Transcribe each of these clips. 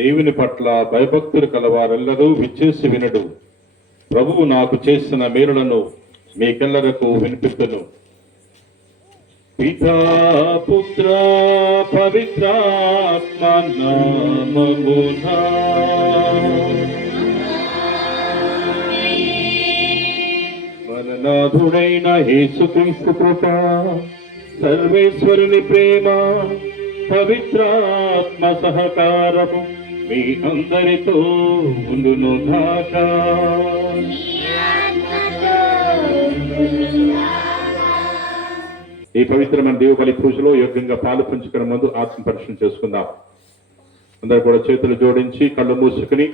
దేవుని పట్ల భయభక్తులు కలవారెల్లరూ విచ్చేసి వినడు. ప్రభువు నాకు చేసిన మేలులను మీకెల్లరకు వినిపిస్తును. పితా పుత్ర పవిత్రాత్మ నామమునా. మననాథుడైన యేసుక్రీస్తు కృప సర్వేశ్వరుని ప్రేమ పవిత్రాత్మ సహకారము. మీ అందరితో ఉండును దాకా ఈ పవిత్రమైన దేవుబలి పూజలో యోగ్యంగా పాలు పంచుకునే ముందు ఆత్మ చేసుకుందాం. అందరూ కూడా చేతులు జోడించి కళ్ళు మూసుకుని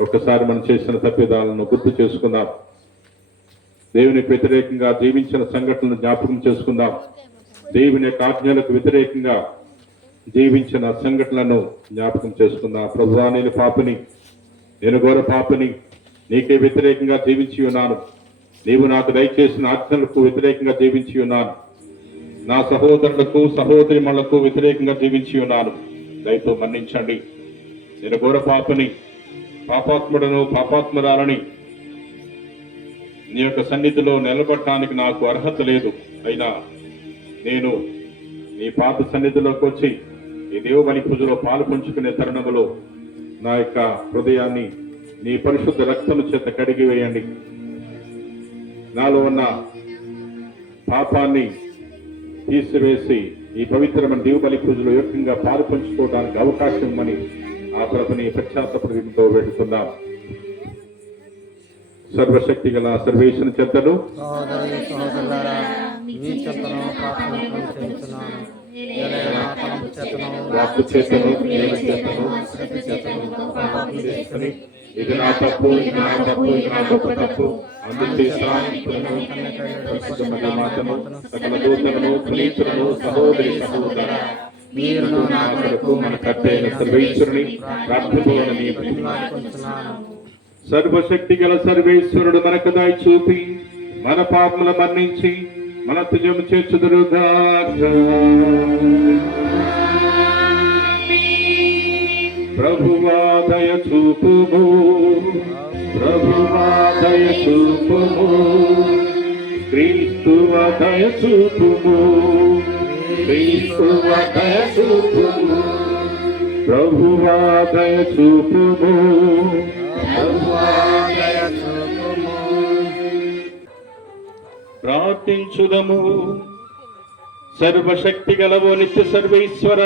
ఒక్కసారి మనం చేసిన తప్పిదాలను గుర్తు చేసుకుందాం. దేవునికి వ్యతిరేకంగా జీవించిన సంఘటనలు జ్ఞాపకం చేసుకుందాం. దేవుని యొక్క ఆజ్ఞలకు వ్యతిరేకంగా జీవించిన సంఘటనలను జ్ఞాపకం చేసుకుందాం. ప్రభువా నేను పాపని నేను ఘోర పాపని నీకే వ్యతిరేకంగా జీవించి ఉన్నాను. నీవు నాకు దయచేసిన ఆజ్ఞలకు వ్యతిరేకంగా జీవించి ఉన్నాను. నా సహోదరులకు సహోదరిమణులకు వ్యతిరేకంగా జీవించి ఉన్నాను. దయతో మన్నించండి. నేను ఘోర పాపని పాపాత్ముడను పాపాత్మురాలని నీ యొక్క సన్నిధిలో నిలబడటానికి నాకు అర్హత లేదు. అయినా నేను నీ పాత సన్నిధిలోకి వచ్చి ఈ దేవుబలి పూజలో పాలు పంచుకునే తరుణంలో నా యొక్క హృదయాన్ని నీ పరిశుద్ధ రక్తము చేత కడిగి వేయండి. నాలో ఉన్న పాపాన్ని తీసివేసి ఈ పవిత్రమైన దేవుబలి పూజలో ఏకంగా పాలు పంచుకోవడానికి అవకాశం ఇవ్వమని ఆ ప్రభుని పశ్చాత్తపడితో వెళుతున్నాం సర్వశక్తి గల సర్వేశ్వర చెత్తను వాక్కు చేతను చేతను చేతను చేసుకుని ఇది నా తప్పు ఇది నా తప్పు ఇది నా గొప్ప తప్పు అందుకే పరిశుద్ధమైన మాతను సకల దూతలను పునీతులను సహోదరి సహోదర మీరు నా కొరకు మన కట్టైన సర్వేశ్వరుని ప్రార్థించని సర్వశక్తి గల సర్వేశ్వరుడు మనకు దాయి చూపి మన పాపముల మన్నించి మన తుజము చేర్చుదురుగాక ప్రభువా దయ చూపుము. ప్రభువా దయ చూపుము. క్రీస్తువ దయ చూపుము. క్రీస్తువ దయ చూపుము. ప్రభువా చూపుము. దయ ప్రార్థించుదము. సర్వశక్తి గలవో నిత్య సర్వేశ్వర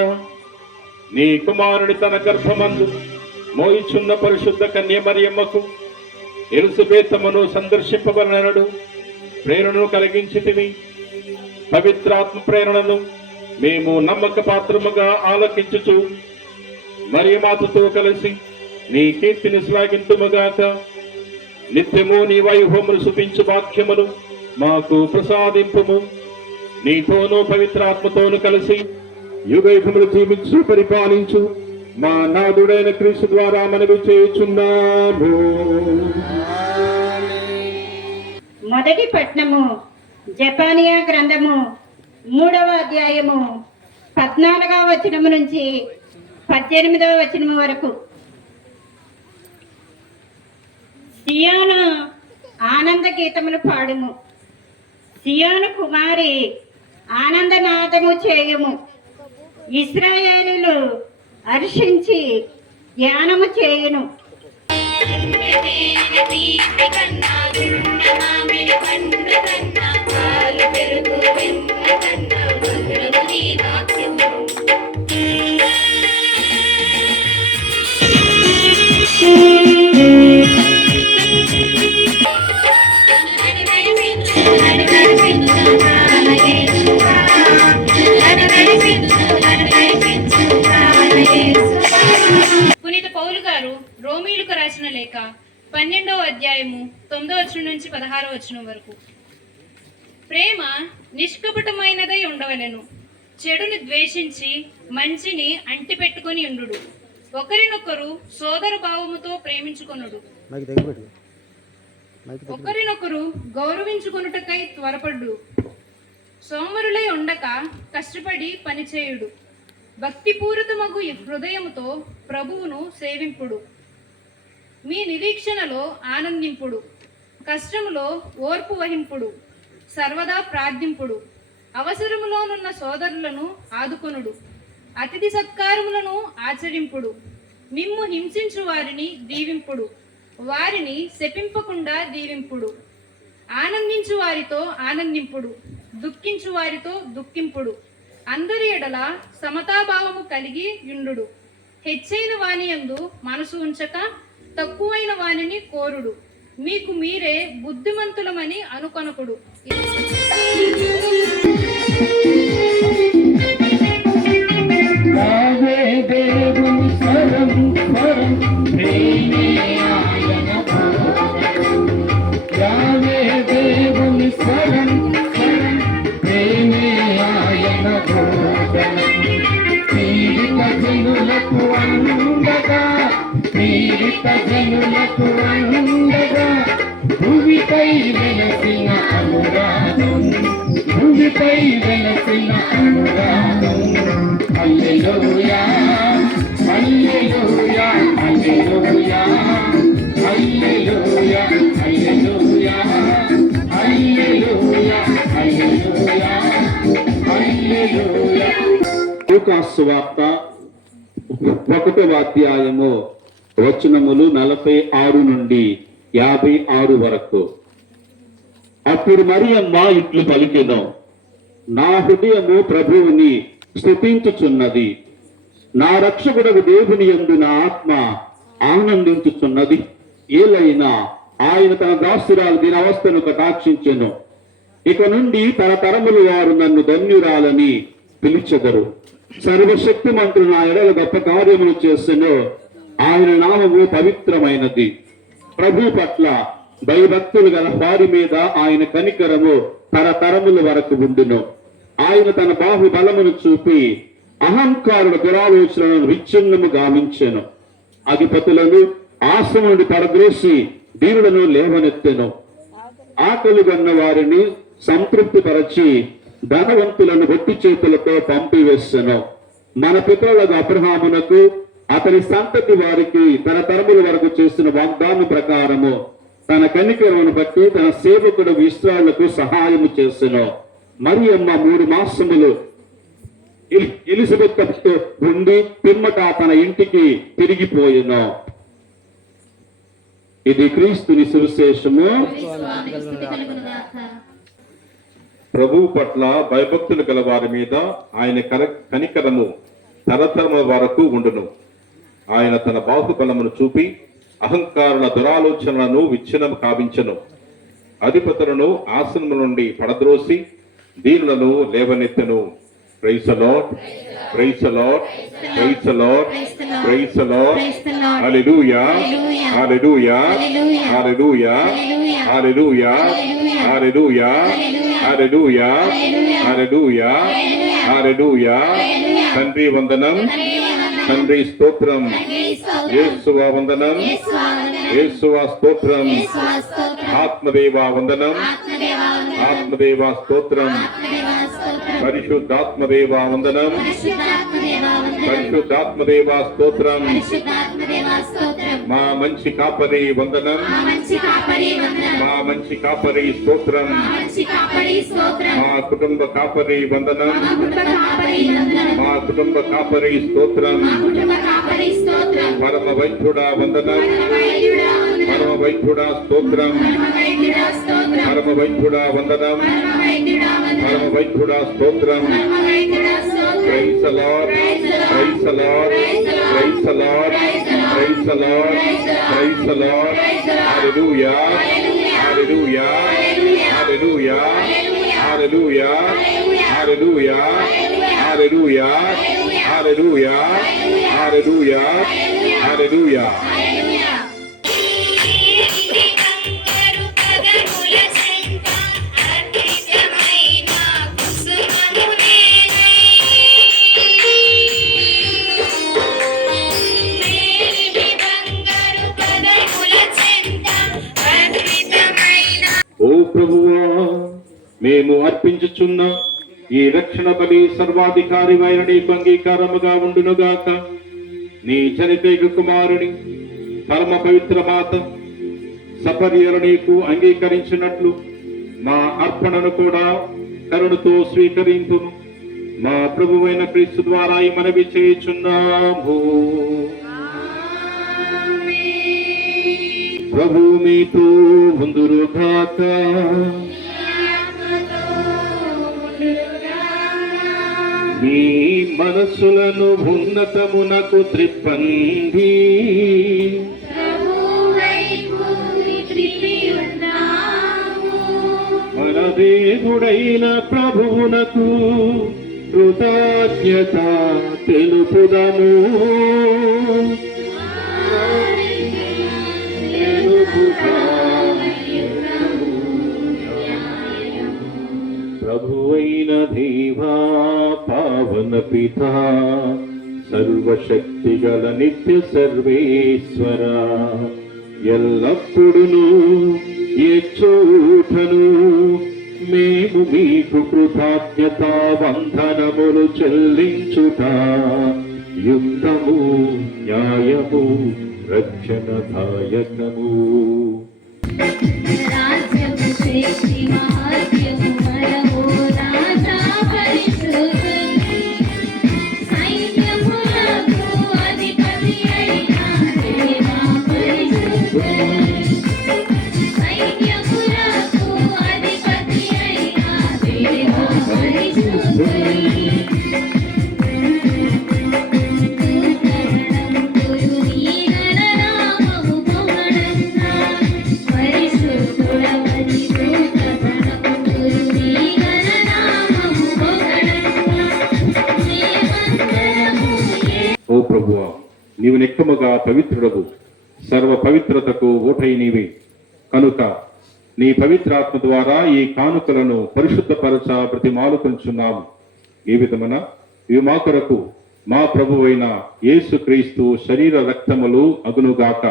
నీ కుమారుని తన గర్భమందు మోయిచున్న పరిశుద్ధ కన్య మరియమ్మకు ఎరుసబేతమును సందర్శింపబడినడు ప్రేరణను కలిగించితివి పవిత్రాత్మ ప్రేరణను మేము నమ్మక పాత్రముగా ఆలకించుచు మరియమాతతో కలిసి నీ కీర్తిని శ్లాఘింతుముగాక. నిత్యము నీ వైభవములు సుపించు వాక్యములు మాకు ప్రసాదింపుము నీతోనూ పవిత్రాత్మతోను కలిసి యుగైభములు జీవించు పరిపాలించు. మా నాదుడైన క్రీస్తు ద్వారా మనవి చేయుచున్నాము. మొదటి పట్నము జపానియా గ్రంథము మూడవ అధ్యాయము పద్నాలుగవ వచనము నుంచి పద్దెనిమిదవ వచనము వరకు. సియాను ఆనంద గీతములు పాడుము. సియోను కుమారి ఆనందనాదము చేయము. ఇస్రాయేలీలు హర్షించి ధ్యానము చేయును. కన్నా ప్రేమ నిష్కపటమైనదై ఉండవలెను. చెడుని ద్వేషించి మంచిని అంటిపెట్టుకొని ఉండు ఒకరినొకరు సోదర భావముతో ప్రేమించుకొనుడు. ఒకరినొకరు గౌరవించుకొనుటకై త్వరపడ్డు. సోమరులై ఉండక కష్టపడి పనిచేయుడు. భక్తిపూరితమగు హృదయముతో ప్రభువును సేవింపుడు. మీ నిరీక్షణలో ఆనందింపుడు. కష్టములో ఓర్పు వహింపుడు. సర్వదా ప్రార్థింపుడు. అవసరములోనున్న సోదరులను ఆదుకొనుడు. అతిథి సత్కారములను ఆచరింపుడు. మిమ్ము హింసించు వారిని దీవింపుడు. వారిని శపింపకుండా దీవింపుడు. ఆనందించు వారితో ఆనందింపుడు. దుఃఖించు వారితో దుఃఖింపుడు. అందరి ఎడల సమతాభావము కలిగి యుండుడు. హెచ్చైన వానియందు మనసు ఉంచక తక్కువైన వానిని కోరుడు. మీకు మీరే బుద్ధిమంతులమని అనుకొనకుడు. Ave Deus, వార్త ఒకటవ అధ్యాయము వచనములు నలభై ఆరు నుండి యాభై ఆరు వరకు. అప్పుడు మరి అమ్మ ఇట్లు పలికెను. నా హృదయము ప్రభువుని స్థుతించుచున్నది నా రక్షకుడకు దేవుని యందు నా ఆత్మ ఆనందించుచున్నది. ఏలైనా ఆయన తన దాసురాలు దీని అవస్థను కటాక్షించెను ఇక నుండి తన తరములు వారు నన్ను ధన్యురాలని పిలిచెదరు. సర్వశక్తి మంత్రులు నా ఎడల గొప్ప కార్యములు చేసెను. ఆయన నామము పవిత్రమైనది. ప్రభు పట్ల భయభక్తులు గల వారి మీద ఆయన కనికరము తరతరముల వరకు ఉండును. ఆయన తన బాహు బలమును చూపి అహంకారుల దురాలోచనలను విచ్ఛిన్నము గావించెను. అధిపతులను ఆశ్రమ నుండి పరద్రోసి దీనులను లేవనెత్తెను. ఆకలి గన్న వారిని సంతృప్తిపరచి ధనవంతులను గొట్టి చేతులతో పంపివేసెను. మన పితరులకు అబ్రహామునకు అతని సంతతి వారికి తన తరముల వరకు చేసిన వాగ్దానం ప్రకారము తన కనికరమును బట్టి తన సేవకుడు విశ్వాలకు సహాయము చేసిన. మరి అమ్మ మూడు మాసములు ఎలిజబెత్ ఉండి పిమ్మట తన ఇంటికి తిరిగిపోయిన. ఇది క్రీస్తుని సువిశేషము. ప్రభువు పట్ల భయభక్తులు గల వారి మీద ఆయన కర- కనికరము తరతరముల వరకు ఉండును. ఆయన తన బాహుబలమును చూపి అహంకారుల దురాలోచనలను విచ్ఛిన్నం కావించను అధిపతులను ఆసనము నుండి పడద్రోసి దీనులను లేవనెత్తను ప్రైసలాట్ ప్రైసలాట్ ప్రైసలాట్ ప్రైసలాట్ హల్లెలూయా హల్లెలూయా హల్లెలూయా హల్లెలూయా హల్లెలూయా హల్లెలూయా హల్లెలూయా హల్లెలూయా తండ్రి వందనం తండ్రి స్తోత్రం యేసువా వందనం యేసువా స్తోత్రం ఆత్మదేవా వందనం ఆత్మదేవా స్తోత్రం పరిశుద్ధాత్మదేవా వందనం పరిశుద్ధాత్మదేవా స్తోత్రం మా మంచి కాపరి వందనం. మా మంచి కాపరి స్తోత్రం. మా కుటుంబ కాపరి వందనం. మా కుటుంబ కాపరి స్తోత్రం. పరమ వైద్యుడా వందనం. పరమ వైద్యుడా స్తోత్రం. పరమ వైద్యుడా వందనం. పరమ వైద్యుడా స్తోత్రం. Praise the Lord. Praise the Lord. Praise the Lord. Praise the Lord. Praise the Lord. Hallelujah. Hallelujah. Hallelujah. Hallelujah. Hallelujah. Hallelujah. Hallelujah. Hallelujah. Hallelujah. అర్పించుచున్న. ఈ రక్షణ బలి సర్వాధికారి నీకు అంగీకారముగా ఉండునుగాక. నీ జనితేక కుమారుని పరమ పవిత్ర మాత సపర్యలు నీకు అంగీకరించినట్లు మా అర్పణను కూడా కరుణతో స్వీకరింతును. మా ప్రభువైన క్రీస్తు ద్వారా ఈ మనవి చేయుచున్నాము. ప్రభు మీతో ముందురుగాక మీ మనస్సులను ఉన్నతమునకు త్రిప్పండి మన దేవుడైన ప్రభువునకు కృతజ్ఞత తెలుపుదము. ప్రభువైన దేవా పావన పిత సర్వశక్తి గల నిత్య సర్వేశ్వర. ఎల్లప్పుడును ఎచ్చూటను మేము మీకు కృతజ్ఞత వందనములు చెల్లించుట. యుద్ధము న్యాయము రక్షణదాయకము రాజ్యము శక్తి మహత్యము నీ పవిత్రాత్మ ద్వారా ఈ కానుకలను పరిశుద్ధపరచ ప్రతిమాలుకొంచున్నాము ఈ విధమున ఇవి మా కొరకు మా ప్రభువైన యేసుక్రీస్తు శరీర రక్తములు అగునుగాక.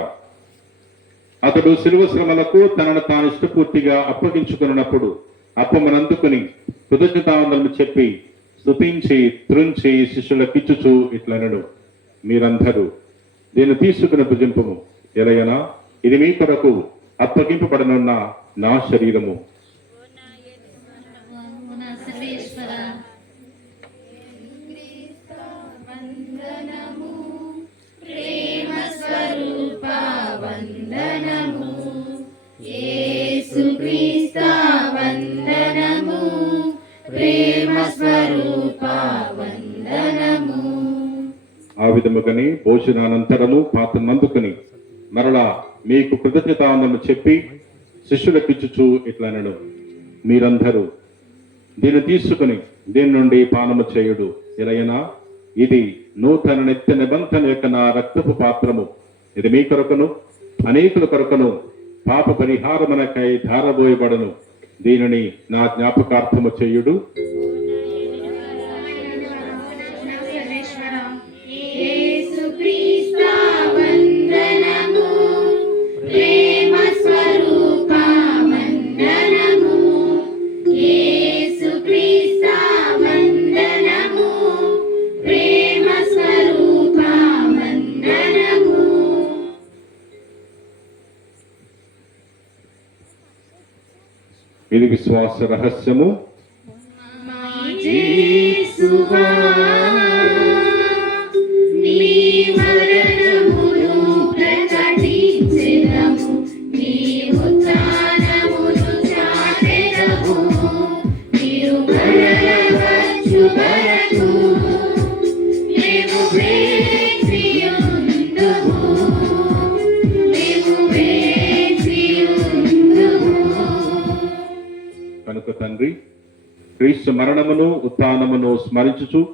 అతడు శిలువ శ్రమలకు తనను తాను ఇష్టపూర్తిగా అప్పగించుకున్నప్పుడు అప్పమనందుకుని కృతజ్ఞతావందనము చెప్పి స్తుతించి త్రుంచి శిష్యులకిచ్చుచు ఇట్లనడు మీరందరూ దీన్ని తీసుకుని భుజింపము. ఎలయనా ఇది మీ కొరకు అప్పగింపబడనున్న నా శరీరము. ఆ విధముగాని భోజనానంతరము పాత్రనందుకుని మరలా మీకు కృతజ్ఞతావందనము చెప్పి శిష్యులకిచ్చుచు ఇట్లనడు మీరందరూ దీన్ని తీసుకుని దీని నుండి పానము చేయుడు ఇలయనా ఇది నూతన నిత్య నిబంధన యొక్క నా రక్తపు పాత్రము. ఇది మీ కొరకును అనేకుల కొరకును పాప పరిహారమునకై ధారబోయబడను. దీనిని నా జ్ఞాపకార్థము చేయుడు. ఇది విశ్వాస రహస్యము. యేసువా నీ కనుక తండ్రి క్రీస్తు మరణమును ఉత్థానమును స్మరించుచు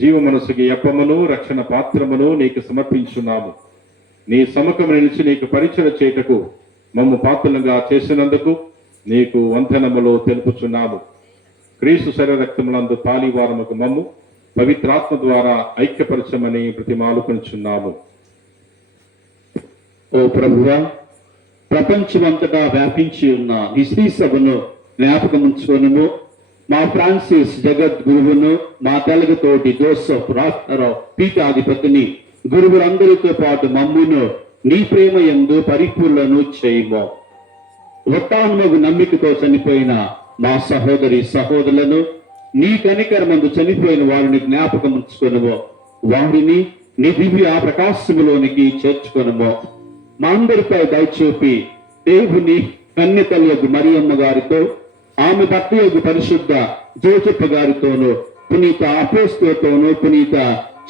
జీవ మనసుకి అప్పమును రక్షణ పాత్రమును నీకు సమర్పించున్నాము. నీ సమకము నిలిచి నీకు పరిచయ చేటకు మమ్ము పాత్రలుగా చేసినందుకు నీకు వందనములు తెలుపుచున్నాము. క్రీస్తు శరీర రక్తములందు పాలివారముకు మమ్ము పవిత్రాత్మ ద్వారా ఐక్యపరచమని ప్రతిమాలుకొనిచున్నాము ఓ ప్రభువా ప్రపంచమంతటా వ్యాపించి ఉన్న ఈ సభను జ్ఞాపకం మా ఫ్రాన్సిస్ జగద్గురువును మా తెలుగుతోటి జోసఫ్ రాష్ట్రరావు పీఠాధిపతిని గురువులందరితో పాటు మమ్మును నీ ప్రేమ ఎందు పరిపూర్ణను చేయము. వృత్తాన్మగు నమ్మికతో చనిపోయిన మా సహోదరి సహోదరులను నీ కనికరమందు చనిపోయిన వారిని జ్ఞాపకం వారిని నీ దివ్య ప్రకాశములోనికి చేర్చుకొనుము మా అందరిపై దయచూపి దేవుని కన్యతల మరియమ్మ గారితో ఆమె భర్త యొక్క పరిశుద్ధ జోసెప్ప గారితోనూ పునీత అపోస్తోతోనూ పునీత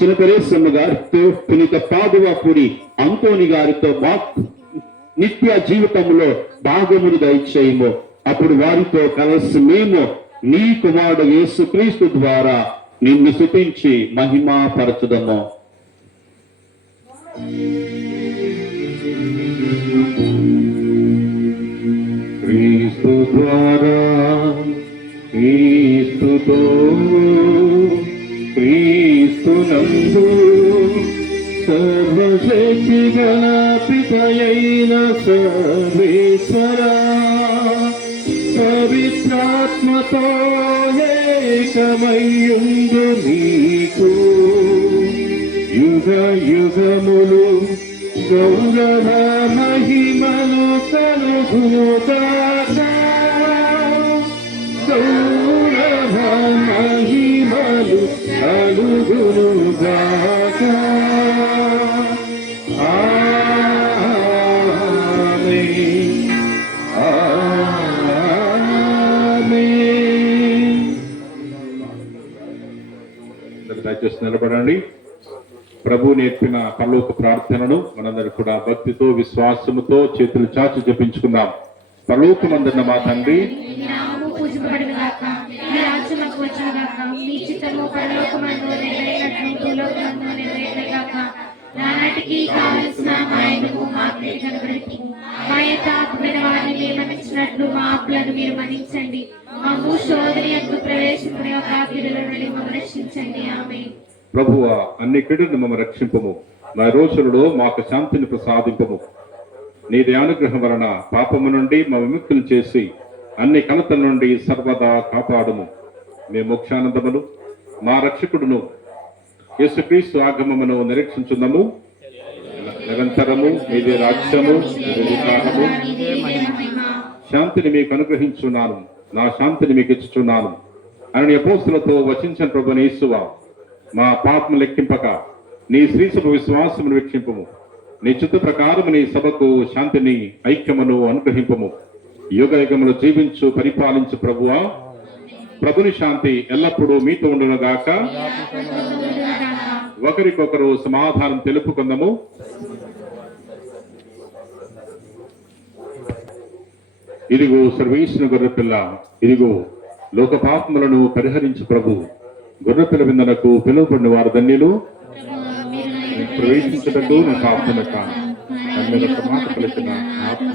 చినకరేశమ్మ గారితో పునీత పాదువాపుడి అంతోని గారితో మా నిత్య జీవితంలో భాగమును దయచేయము. అప్పుడు వారితో కలిసి మేము నీ కుమారుడు యేసుక్రీస్తు ద్వారా నిన్ను శుతించి మహిమా క్రీస్తుతో క్రీస్తునందు సర్వశక్తి గల సర్వేశ్వర పవిత్రాత్మతో ఏకమయ్యుండు నీకు. యుగ యుగములు గౌరవ మహిమలు కలుగుగాక దయచేసి నిలబడండి. ప్రభు నేర్పిన పర్లోక ప్రార్థనను మనందరూ కూడా భక్తితో విశ్వాసముతో చేతులు చాచి జపించుకుందాం. పరలోకమందున్న మా తండ్రి నానాటికి కావలసిన ఆయనకు మాకు కనబడి మా యొక్క ఆత్మైన వారిని మీరు మా అప్పులను మీరు మన్నించండి. మాకు శోధన యొక్క ప్రవేశించిన యొక్క ఆపిడుల నుండి మమ్మల్ని రక్షించండి. ఆమె ప్రభువ అన్ని కిడును మమ్మ రక్షింపము. నా రోజులలో మాకు శాంతిని ప్రసాదింపము. నీ అనుగ్రహం వలన పాపము నుండి మా విముక్తులు చేసి అన్ని కలతల నుండి సర్వదా కాపాడము. మేము మోక్షానందమును మా రక్షకుడును యేసుక్రీస్తు ఆగమమును నిరీక్షించున్నాము. నిరంతరము మీది రాజ్యము శాంతిని మీకు అనుగ్రహించున్నాను. నా శాంతిని మీకు ఇచ్చుచున్నాను. అని అపోస్తులతో వచించిన ప్రభుని ఈసువా మా పాపము లెక్కింపక నీ శ్రీసభ విశ్వాసమును వీక్షింపము. నీ చిత్త ప్రకారము నీ సభకు శాంతిని ఐక్యమును అనుగ్రహింపము. యుగ యుగములు జీవించు పరిపాలించు ప్రభువా. ప్రభుని శాంతి ఎల్లప్పుడూ మీతో ఉండునుగాక. ఒకరికొకరు సమాధానం తెలుపుకుందాము. ఇదిగో సర్వేశ్వర గొర్రెపిల్ల ఇదిగో లోకపాపములను పరిహరించు ప్రభు. గొర్రెపిల్ల విందనకు పిలువబడిన వారు ధన్యులు. ప్రవేశించటకు నా పాపన కాను మాట పలికిన ఆత్మ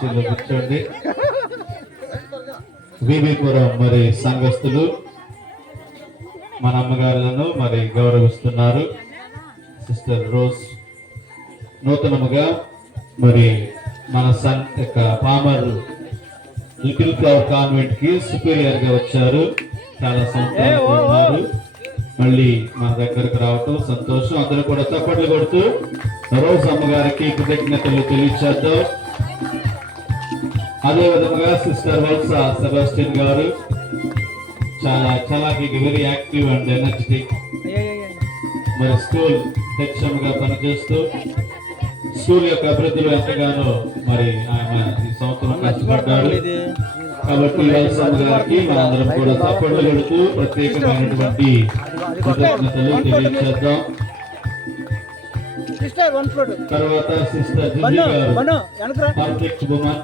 కుర్చీలో కూర్చోండి. వివిపురం మరి సంఘస్థులు మన అమ్మగారులను మరి గౌరవిస్తున్నారు. సిస్టర్ రోజ్ నూతనముగా మరి మన సన్ యొక్క పామర్ లిటిల్ ఫ్లవర్ కాన్వెంట్కి సుపీరియర్గా వచ్చారు. చాలా సంతోషంగా ఉన్నారు. మళ్ళీ మన దగ్గరకు రావటం సంతోషం. అందరూ కూడా చప్పట్లు కొడుతూ రోజ్ అమ్మగారికి కృతజ్ఞతలు తెలియచేద్దాం. అదే విధముగా సిస్టర్ వల్స సెబాస్టిన్ గారు. చాలా చాలా వెరీ యాక్టివ్ అండ్ ఎనర్జెటిక్ మరి స్కూల్ హెచ్ఎం గా పనిచేస్తూ స్కూల్ యొక్క అభివృద్ధిలో ఎంతగానో మరి ఆమె ఈ సంవత్సరం కష్టపడ్డారు. కాబట్టి వలసమ్మ గారికి మనందరం కూడా చప్పట్లు కొడుతూ ప్రత్యేకమైనటువంటి కృతజ్ఞతలు తెలియజేద్దాం తర్వాత సిస్టర్ గారు. Perfect women